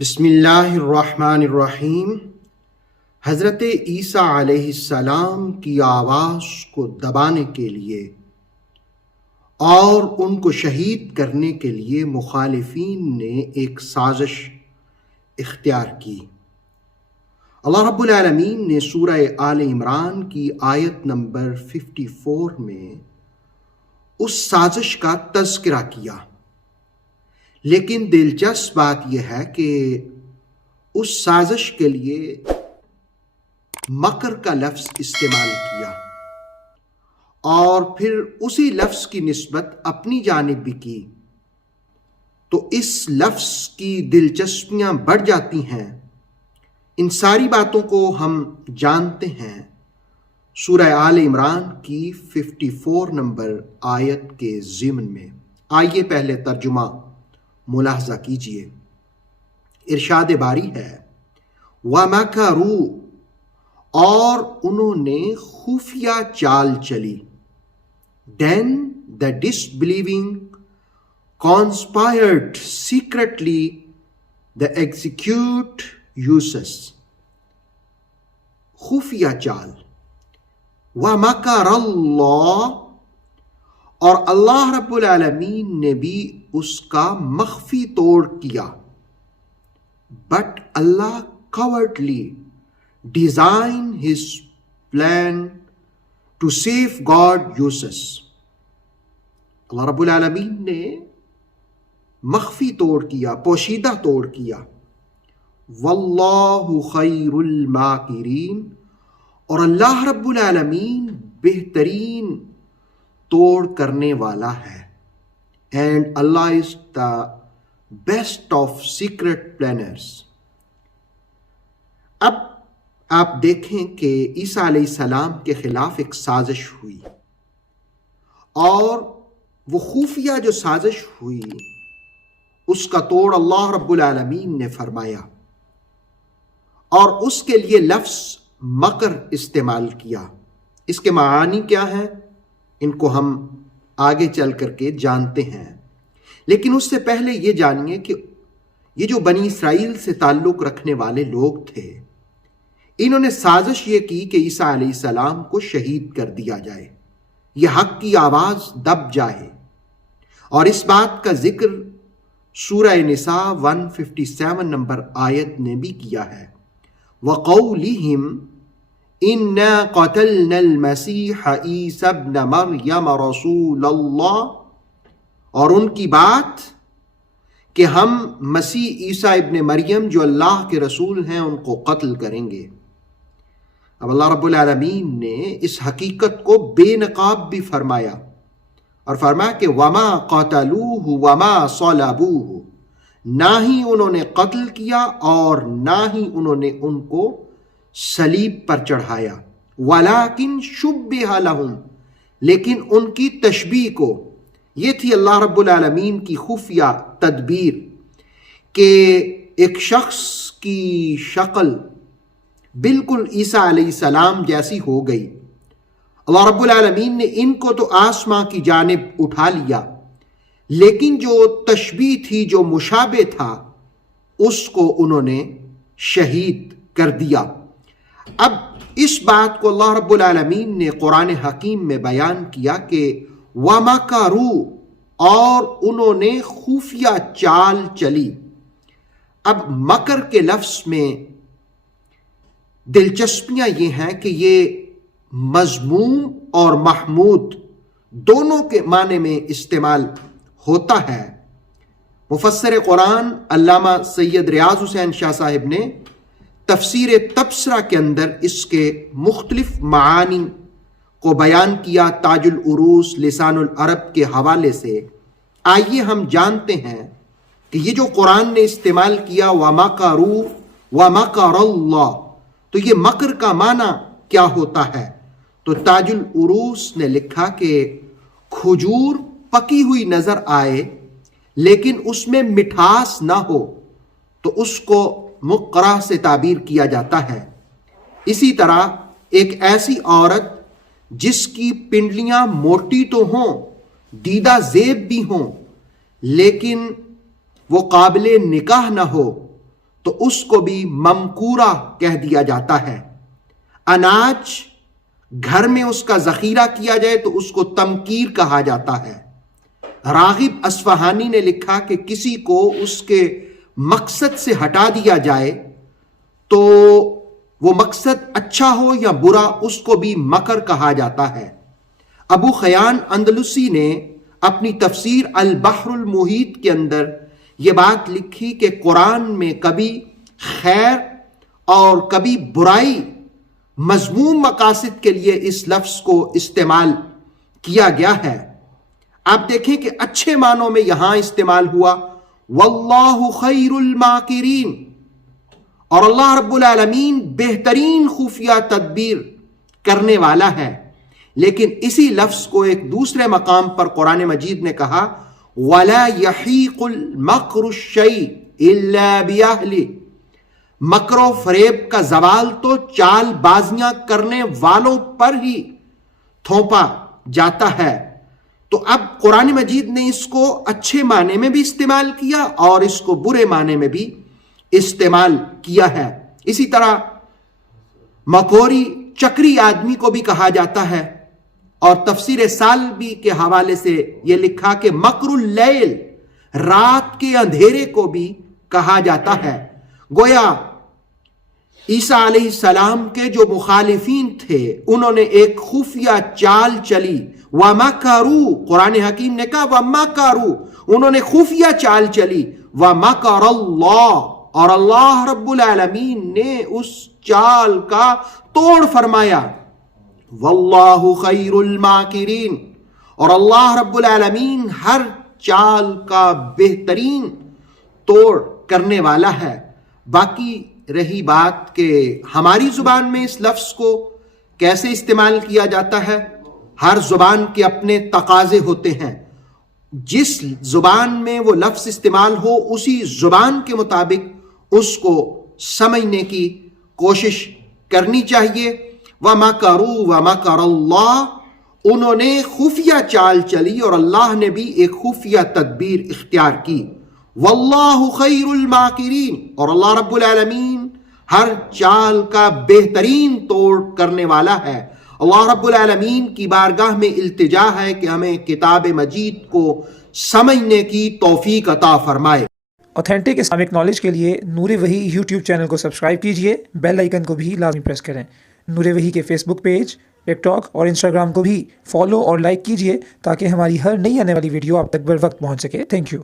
بسم اللہ الرحمن الرحیم۔ حضرت عیسیٰ علیہ السلام کی آواز کو دبانے کے لیے اور ان کو شہید کرنے کے لیے مخالفین نے ایک سازش اختیار کی۔ اللہ رب العالمین نے سورہ آل عمران کی آیت نمبر 54 میں اس سازش کا تذکرہ کیا، لیکن دلچسپ بات یہ ہے کہ اس سازش کے لیے مکر کا لفظ استعمال کیا اور پھر اسی لفظ کی نسبت اپنی جانب بھی کی، تو اس لفظ کی دلچسپیاں بڑھ جاتی ہیں۔ ان ساری باتوں کو ہم جانتے ہیں سورہ آل عمران کی 54 نمبر آیت کے ضمن میں۔ آئیے پہلے ترجمہ ملاحظہ کیجئے۔ ارشاد باری ہے وَمَكَرُوا، اور انہوں نے خفیہ چال چلی۔ Then the disbelieving conspired secretly to execute uses۔ خفیہ چال۔ وَمَكَرَ اللَّهُ، اور اللہ رب العالمین نے بھی اس کا مخفی توڑ کیا۔ But Allah covertly designed his plan to safeguard uses۔ اللہ رب العالمین نے مخفی توڑ کیا، پوشیدہ توڑ کیا۔ واللہ خیر الماکرین، اور اللہ رب العالمین بہترین توڑ کرنے والا ہے۔ And Allah is the best of secret planners. اب آپ دیکھیں کہ عیسیٰ علیہ السلام کے خلاف ایک سازش ہوئی، اور وہ خفیہ جو سازش ہوئی اس کا توڑ اللہ رب العالمین نے فرمایا، اور اس کے لیے لفظ مکر استعمال کیا۔ اس کے معانی کیا ہیں ان کو ہم آگے چل کر کے جانتے ہیں، لیکن اس سے پہلے یہ جانیے کہ یہ جو بنی اسرائیل سے تعلق رکھنے والے لوگ تھے، انہوں نے سازش یہ کی کہ عیسیٰ علیہ السلام کو شہید کر دیا جائے، یہ حق کی آواز دب جائے، اور اس بات کا ذکر سورہ نساء 157 نمبر آیت نے بھی کیا ہے۔ وَقَوْلِهِمْ اِنَّا قَتَلْنَا الْمَسِيحَ عِيسَى ابْنَ مَرْيَمَ رَسُولَ اللَّهِ، اور ان کی بات کہ ہم مسیح عیسیٰ ابن مریم جو اللہ کے رسول ہیں ان کو قتل کریں گے۔ اب اللہ رب العالمین نے اس حقیقت کو بے نقاب بھی فرمایا، اور فرمایا کہ وَمَا قَتَلُوهُ وَمَا صَلَبُوهُ، نہ ہی انہوں نے قتل کیا اور نہ ہی انہوں نے ان کو صلیب پر چڑھایا۔ وَلَٰكِن شُبِّهَ لَهُمْ، لیکن ان کی تشبیہ کو، یہ تھی اللہ رب العالمین کی خفیہ تدبیر کہ ایک شخص کی شکل بالکل عیسیٰ علیہ السلام جیسی ہو گئی۔ اللہ رب العالمین نے ان کو تو آسماں کی جانب اٹھا لیا، لیکن جو تشبیہ تھی، جو مشابہ تھا، اس کو انہوں نے شہید کر دیا۔ اب اس بات کو اللہ رب العالمین نے قرآن حکیم میں بیان کیا کہ وَمَكَرُوا، اور انہوں نے خفیہ چال چلی۔ اب مکر کے لفظ میں دلچسپیاں یہ ہیں کہ یہ مذموم اور محمود دونوں کے معنی میں استعمال ہوتا ہے۔ مفسر قرآن علامہ سید ریاض حسین شاہ صاحب نے تفسیر تبصرہ کے اندر اس کے مختلف معانی کو بیان کیا تاج العروس لسان العرب کے حوالے سے۔ آئیے ہم جانتے ہیں کہ یہ جو قرآن نے استعمال کیا وَمَكَرُوا وَمَكَرَ اللَّهُ، تو یہ مکر کا معنی کیا ہوتا ہے؟ تو تاج العروس نے لکھا کہ کھجور پکی ہوئی نظر آئے لیکن اس میں مٹھاس نہ ہو تو اس کو مقرہ سے تعبیر کیا جاتا ہے۔ اسی طرح ایک ایسی عورت جس کی پنڈلیاں موٹی تو ہوں، دیدہ زیب بھی ہوں، لیکن وہ قابل نکاح نہ ہو تو اس کو بھی ممکورہ کہہ دیا جاتا ہے. اناج گھر میں اس کا ذخیرہ کیا جائے تو اس کو تمکیر کہا جاتا ہے. راغب اصفہانی نے لکھا کہ کسی کو اس کے مقصد سے ہٹا دیا جائے تو وہ مقصد اچھا ہو یا برا اس کو بھی مکر کہا جاتا ہے. ابو خیان اندلسی نے اپنی تفسیر البحر المحیط کے اندر یہ بات لکھی کہ قرآن میں کبھی خیر اور کبھی برائی مذموم مقاصد کے لیے اس لفظ کو استعمال کیا گیا ہے. آپ دیکھیں کہ اچھے معنوں میں یہاں استعمال ہوا واللہ خیر الماکرین، اور اللہ رب العالمین بہترین خفیہ تدبیر کرنے والا ہے. لیکن اسی لفظ کو ایک دوسرے مقام پر قرآن مجید نے کہا وَلَا يَحِيقُ الْمَكْرُ الشَّيْءِ إِلَّا بِأَهْلِهِ، مکر و فریب کا زوال تو چال بازیاں کرنے والوں پر ہی تھوپا جاتا ہے. تو اب قرآن مجید نے اس کو اچھے معنی میں بھی استعمال کیا اور اس کو برے معنی میں بھی استعمال کیا ہے. اسی طرح مکوری چکری آدمی کو بھی کہا جاتا ہے، اور تفسیر سالبی کے حوالے سے یہ لکھا کہ مکر اللیل، رات کے اندھیرے کو بھی کہا جاتا ہے. گویا عیسیٰ علیہ السلام کے جو مخالفین تھے انہوں نے ایک خفیہ چال چلی، وَمَكَرُوا، قرآن حکیم نے کہا وَمَكَرُوا، انہوں نے خفیہ چال چلی، وَمَكَرَ اللَّهُ، اور اللہ رب العالمین نے اس چال کا توڑ فرمایا. واللہ خیر الماکرین، اور اللہ رب العالمین ہر چال کا بہترین توڑ کرنے والا ہے. باقی رہی بات کہ ہماری زبان میں اس لفظ کو کیسے استعمال کیا جاتا ہے، ہر زبان کے اپنے تقاضے ہوتے ہیں. جس زبان میں وہ لفظ استعمال ہو اسی زبان کے مطابق اس کو سمجھنے کی کوشش کرنی چاہیے. وَمَكَرُوا وَمَكَرَ اللَّهُ، انہوں نے خفیہ چال چلی اور اللہ نے بھی ایک خفیہ تدبیر اختیار کی. واللہ خیر الماکرین، اور اللہ رب العالمین ہر چال کا بہترین توڑ کرنے والا ہے. اللہ رب العالمین کی بارگاہ میں التجا ہے کہ ہمیں کتاب مجید کو سمجھنے کی توفیق عطا فرمائے. اوتھینٹک اسلامک نالج کے لیے نور وحی یوٹیوب چینل کو سبسکرائب کیجئے، بیل آئیکن کو بھی لازمی پریس کریں. نور وحی کے فیس بک پیج، ٹک ٹاک اور انسٹاگرام کو بھی فالو اور لائک کیجئے تاکہ ہماری ہر نئی آنے والی ویڈیو آپ تک بر وقت پہنچ سکے. Thank you.